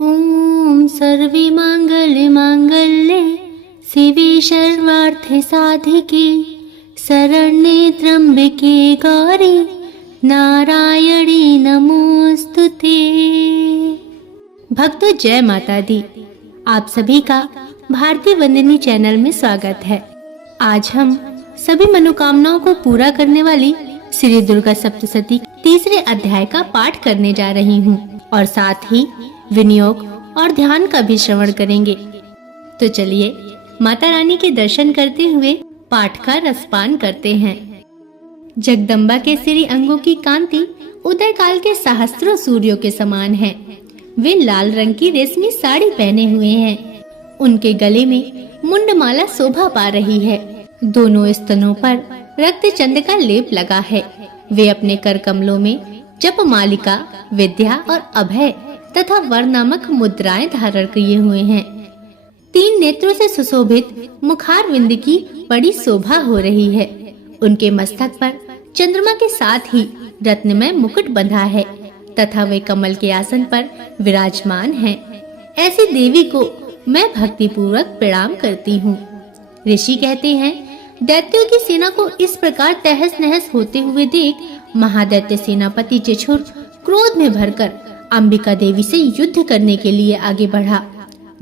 ओम सर्वे मांगल्ये मांगल्ये शिवे सर्वार्थ साधिके शरण्ये त्र्यंबके गौरी नारायणी नमोस्तुते। भक्तों, जय माता दी। आप सभी का भारतीय वंदनी चैनल में स्वागत है। आज हम सभी मनोकामनाओं को पूरा करने वाली श्री दुर्गा सप्तशती तीसरे अध्याय का पाठ करने जा रही हूँ और साथ ही विनियोग और ध्यान का भी श्रवण करेंगे। तो चलिए माता रानी के दर्शन करते हुए पाठ का रसपान करते हैं। जगदम्बा के श्री अंगों की कांति उदय काल के सहस्त्रों सूर्यों के समान है। वे लाल रंग की रेशमी साड़ी पहने हुए हैं। उनके गले में मुंडमाला शोभा पा रही है। दोनों स्तनों पर रक्त चंद का लेप लगा है। वे अपने कर कमलों में जप मालिका, विद्या और अभय तथा वर नामक मुद्राएं धारण किए हुए हैं। 3 नेत्रों से सुशोभित मुखार विंद की बड़ी शोभा हो रही है। उनके मस्तक पर चंद्रमा के साथ ही रत्नमय मुकुट बंधा है तथा वे कमल के आसन पर विराजमान हैं। ऐसी देवी को मैं भक्ति पूर्वक प्रणाम करती हूँ। ऋषि कहते हैं, दैत्यों की सेना को इस प्रकार तहस नहस होते हुए देख महादैत्य सेनापति चिछुर क्रोध में भरकर अंबिका देवी से युद्ध करने के लिए आगे बढ़ा।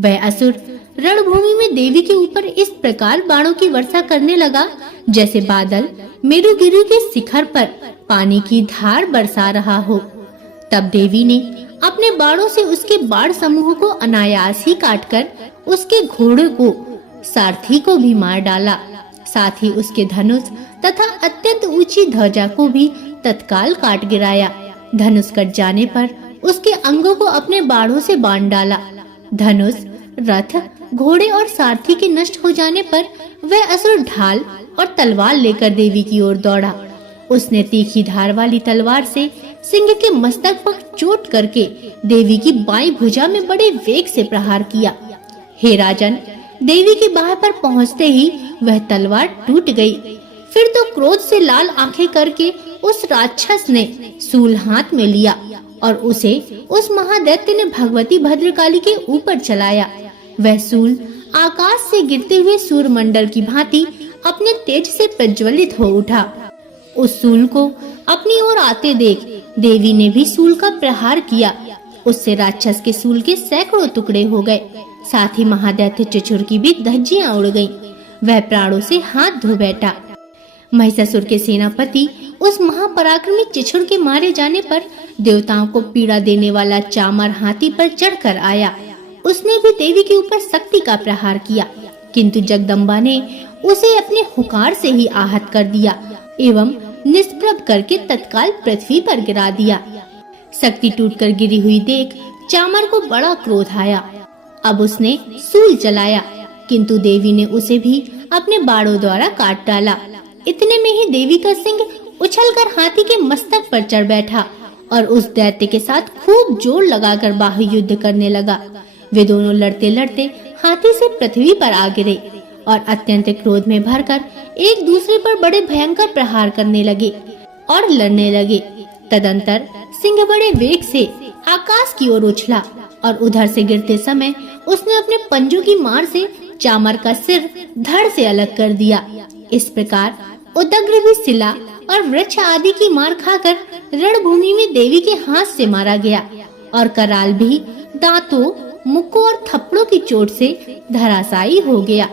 वह असुर रणभूमि में देवी के ऊपर इस प्रकार बाणों की वर्षा करने लगा जैसे बादल मेरुगिरी के शिखर पर पानी की धार बरसा रहा हो। तब देवी ने अपने बाणों से उसके बाण समूह को अनायास ही काटकर उसके घोड़े को, सारथी को भी मार डाला। साथ ही उसके धनुष तथा अत्यंत ऊंची ध्वजा को भी तत्काल काट गिराया। धनुष कट जाने पर उसके अंगों को अपने बाणों से बांध डाला। धनुष, रथ, घोड़े और सारथी के नष्ट हो जाने पर वह असुर ढाल और तलवार लेकर देवी की ओर दौड़ा। उसने तीखी धार वाली तलवार से सिंह के मस्तक पर चोट करके देवी की बाईं भुजा में बड़े वेग से प्रहार किया। हे राजन, देवी की बाह पर पहुंचते ही वह तलवार टूट गई। फिर तो क्रोध से लाल आंखें करके उस राक्षस ने सूल हाथ में लिया और उसे उस महादैत्य ने भगवती भद्रकाली के ऊपर चलाया। वह सूल आकाश से गिरते हुए सूर्यमंडल की भांति अपने तेज से प्रज्वलित हो उठा। उस सूल को अपनी ओर आते देख देवी ने भी सूल का प्रहार किया। उससे राक्षस के सूल के सैकड़ों टुकड़े हो गए। साथ ही महादैत्य चिछुर की भी धज्जियां उड़ गईं। वह प्राणों से हाथ धो बैठा। महिषासुर के सेनापति उस महापराक्रमी चिछुर के मारे जाने पर देवताओं को पीड़ा देने वाला चामर हाथी पर चढ़कर आया। उसने भी देवी के ऊपर शक्ति का प्रहार किया, किंतु जगदम्बा ने उसे अपने हुकार से ही आहत कर दिया एवं निष्प्रभ करके तत्काल पृथ्वी पर गिरा दिया। शक्ति टूटकर गिरी हुई देख चामर को बड़ा क्रोध आया। अब उसने सूल चलाया, किंतु देवी ने उसे भी अपने बाणों द्वारा काट डाला। इतने में ही देवी का सिंह उछलकर हाथी के मस्तक पर चढ़ बैठा और उस दैत्य के साथ खूब जोर लगाकर बाहु युद्ध करने लगा। वे दोनों लड़ते लड़ते हाथी से पृथ्वी पर आ गिरे और अत्यंत क्रोध में भरकर एक दूसरे पर बड़े भयंकर प्रहार करने लगे और लड़ने लगे। तदंतर सिंह बड़े वेग से आकाश की ओर उछला और उधर से गिरते समय उसने अपने पंजों की मार से चामर का सिर धड़ से अलग कर दिया। इस प्रकार उदग्र भी शिला और वृक्ष आदि की मार खाकर रणभूमि में देवी के हाथ से मारा गया और कराल भी दांतों, मुक्कों और थप्पड़ों की चोट से धराशायी हो गया।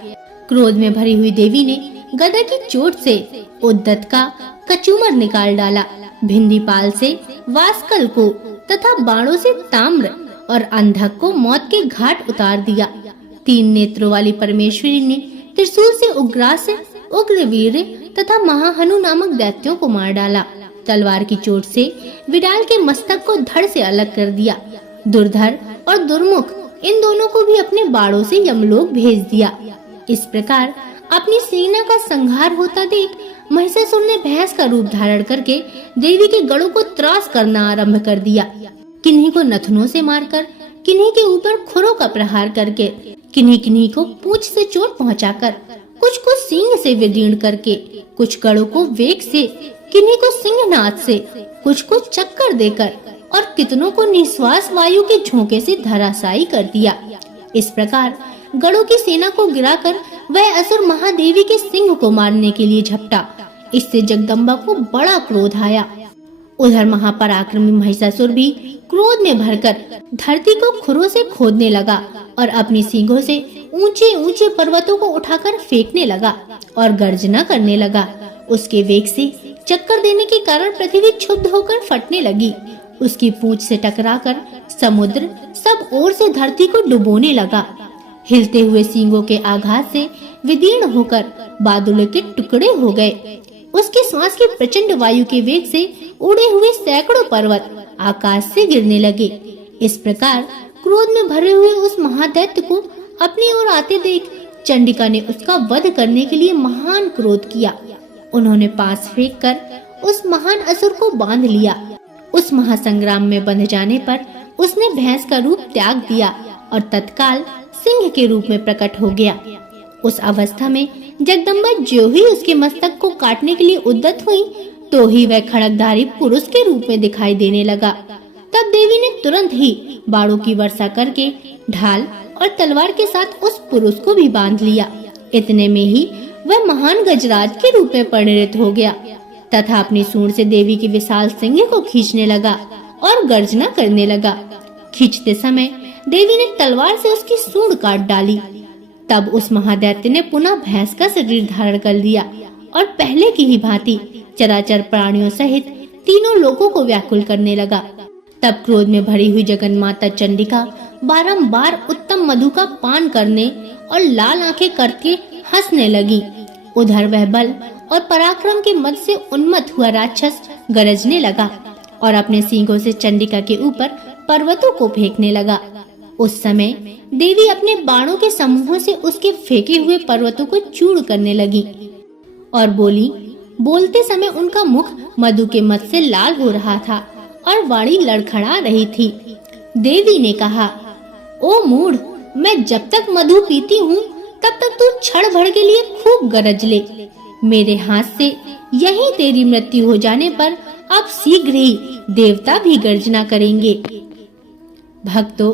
क्रोध में भरी हुई देवी ने गदा की चोट से उद्दत का कचूमर निकाल डाला। भिंडीपाल से वास्कल को तथा बाणों से ताम्र और अंधक को मौत के घाट उतार दिया। 3 नेत्रों वाली परमेश्वरी ने त्रिशूल से उग्रास, उग्रवीर तथा महाहनु नामक दैत्यों को मार डाला। तलवार की चोट से विडाल के मस्तक को धड़ से अलग कर दिया। दुर्धर और दुर्मुख इन दोनों को भी अपने बाणों से यमलोक भेज दिया। इस प्रकार अपनी सेना का संहार होता देख महिषासुर ने भैंस का रूप धारण करके देवी के गढ़ों को त्रास करना आरंभ कर दिया। किन्हीं को नथनों से मारकर, किन्हीं के ऊपर खुरों का प्रहार करके, किन्हीं को पूंछ से चोट पहुंचाकर, कुछ को सींग से विदीर्ण करके, कुछ गढ़ों को वेग से, किन्हीं को सिंहनाद से, कुछ को चक्कर देकर और कितनों को निश्वास वायु के झोंके से धराशायी कर दिया। इस प्रकार गणों की सेना को गिराकर वह असुर महादेवी के सिंह को मारने के लिए झपटा। इससे जगदम्बा को बड़ा क्रोध आया। उधर महापराक्रमी महिषासुर भी क्रोध में भरकर धरती को खुरों से खोदने लगा और अपनी सींगों से ऊंचे ऊंचे पर्वतों को उठाकर फेंकने लगा और गर्जना करने लगा। उसके वेग से चक्कर देने के कारण पृथ्वी क्षुब्ध होकर फटने लगी। उसकी पूंछ से टकराकर समुद्र सब ओर से धरती को डुबोने लगा। हिलते हुए सींगों के आघात से विदीर्ण होकर बादलों के टुकड़े हो गए। उसके श्वास की प्रचंड वायु के वेग से उड़े हुए सैकड़ों पर्वत आकाश से गिरने लगे। इस प्रकार क्रोध में भरे हुए उस महादैत्य को अपनी ओर आते देख चंडिका ने उसका वध करने के लिए महान क्रोध किया। उन्होंने पास फेंक कर उस महान असुर को बांध लिया। उस महासंग्राम में बंध जाने पर उसने भैंस का रूप त्याग दिया और तत्काल सिंह के रूप में प्रकट हो गया। उस अवस्था में जगदम्बा जो ही उसके मस्तक को काटने के लिए उद्यत हुई तो ही वह खड़गधारी पुरुष के रूप में दिखाई देने लगा। तब देवी ने तुरंत ही बाणों की वर्षा करके ढाल और तलवार के साथ उस पुरुष को भी बांध लिया। इतने में ही वह महान गजराज के रूप में परिणत हो गया तथा अपनी सूंड से देवी की विशाल सिंह को खींचने लगा और गर्जना करने लगा। खींचते समय देवी ने तलवार से उसकी सूंड काट डाली। तब उस महादैत्य ने पुनः भैंस का शरीर धारण कर लिया और पहले की ही भांति चराचर प्राणियों सहित तीनों लोगों को व्याकुल करने लगा। तब क्रोध में भरी हुई जगन्माता चंडिका बारंबार उत्तम मधु का पान करने और लाल आंखें करके हंसने लगी। उधर वह बल और पराक्रम के मद से उन्मत्त हुआ राक्षस गरजने लगा और अपने सींगों से चंडिका के ऊपर पर्वतों को फेंकने लगा। उस समय देवी अपने बाणों के समूहों से उसके फेंके हुए पर्वतों को चूर करने लगी और बोली। बोलते समय उनका मुख मधु के मद से लाल हो रहा था और वाणी लड़खड़ा रही थी। देवी ने कहा, ओ मूढ़, मैं जब तक मधु पीती हूँ तब तक तू क्षण भर के लिए खूब गरज ले। मेरे हाथ से यहीं तेरी मृत्यु हो जाने पर अब शीघ्र ही देवता भी गर्जना करेंगे। भक्तों,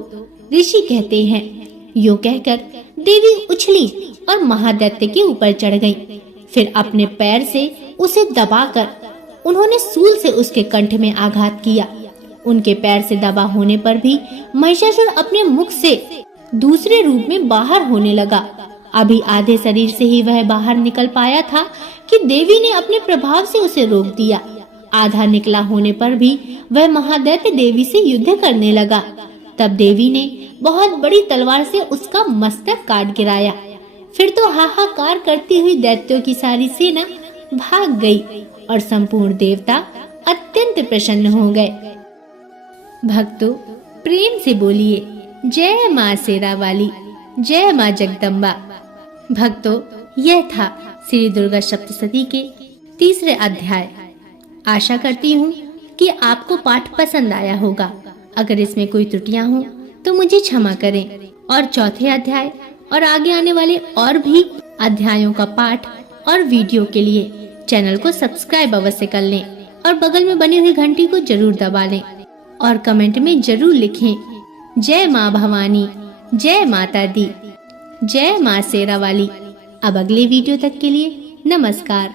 ऋषि कहते हैं, यूं कहकर देवी उछली और महादैत्य के ऊपर चढ़ गईं। फिर अपने पैर से उसे दबाकर उन्होंने सूल से उसके कंठ में आघात किया। उनके पैर से दबा होने पर भी महिषासुर अपने मुख से दूसरे रूप में बाहर होने लगा। अभी आधे शरीर से ही वह बाहर निकल पाया था कि देवी ने अपने प्रभाव से उसे रोक दिया। आधा निकला होने पर भी वह महादैत्य देवी से युद्ध करने लगा। तब देवी ने बहुत बड़ी तलवार से उसका मस्तक काट गिराया। फिर तो हाहाकार करती हुई दैत्यों की सारी सेना भाग गई और संपूर्ण देवता अत्यंत प्रसन्न हो गए। भक्तों, प्रेम से बोलिए, जय माँ शेरा वाली, जय माँ जगदम्बा। भक्तों, यह था श्री दुर्गा सप्तशती के तीसरे अध्याय। आशा करती हूँ कि आपको पाठ पसंद आया होगा। अगर इसमें कोई त्रुटियां हो तो मुझे क्षमा करें और चौथे अध्याय और आगे आने वाले और भी अध्यायों का पाठ और वीडियो के लिए चैनल को सब्सक्राइब अवश्य कर लें और बगल में बनी हुई घंटी को जरूर दबा लें और कमेंट में जरूर लिखें, जय माँ भवानी, जय माता दी, जय माँ शेरा वाली। अब अगले वीडियो तक के लिए नमस्कार।